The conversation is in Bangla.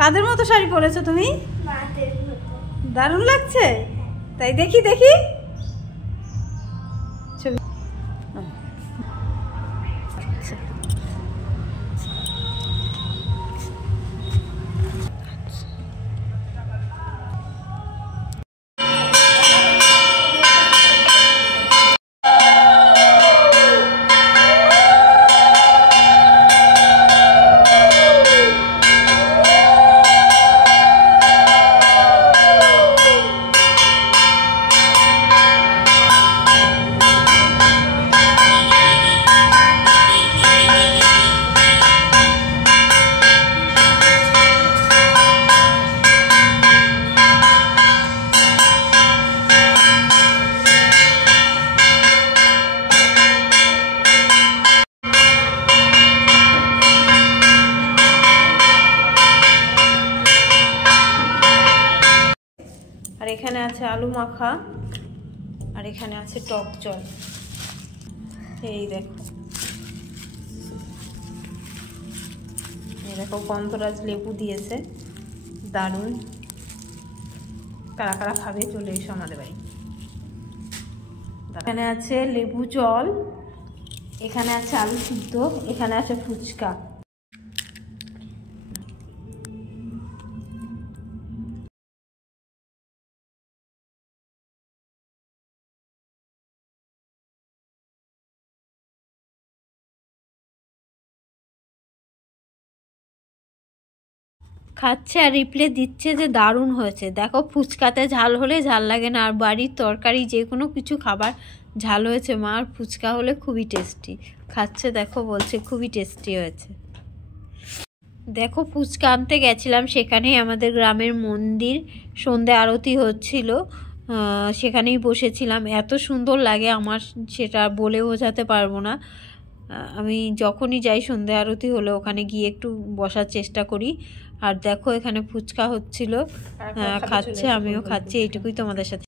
কাদের মতো শাড়ি পরেছো তুমি? দারুণ লাগছে। তাই দেখি দেখি ছবি। আর এখানে আছে আলু মাখা, আর এখানে আছে টক জল। এই দেখো, এই দেখো গন্ধরাজ লেবু দিয়েছে, দারুণ। কারা কারা খাবে চলে এসো আমাদের বাড়ি। এখানে আছে লেবু জল, এখানে আছে আলু সিদ্ধ, এখানে আছে ফুচকা। খাচ্ছে আর রিপ্লে দিচ্ছে যে দারুণ হয়েছে। দেখো ফুচকাতে ঝাল হলে ঝাল লাগে না, আর বাড়ির তরকারি যে কোনো কিছু খাবার ঝাল হয়েছে মা, আর ফুচকা হলে খুবই টেস্টি। খাচ্ছে দেখো, বলছে খুবই টেস্টি হয়েছে। দেখো ফুচকা আনতে গেছিলাম, সেখানেই আমাদের গ্রামের মন্দির, সন্ধ্যে আরতি হচ্ছিল, সেখানেই বসেছিলাম। এত সুন্দর লাগে আমার, সেটা বলে বোঝাতে পারবো না। আমি যখনই যাই সন্ধ্যা আরতি হলে ওখানে গিয়ে একটু বসার চেষ্টা করি। আর দেখো এখানে ফুচকা হচ্ছিল, খাচ্ছে, আমিও খাচ্ছি। এইটুকুই তোমাদের সাথে।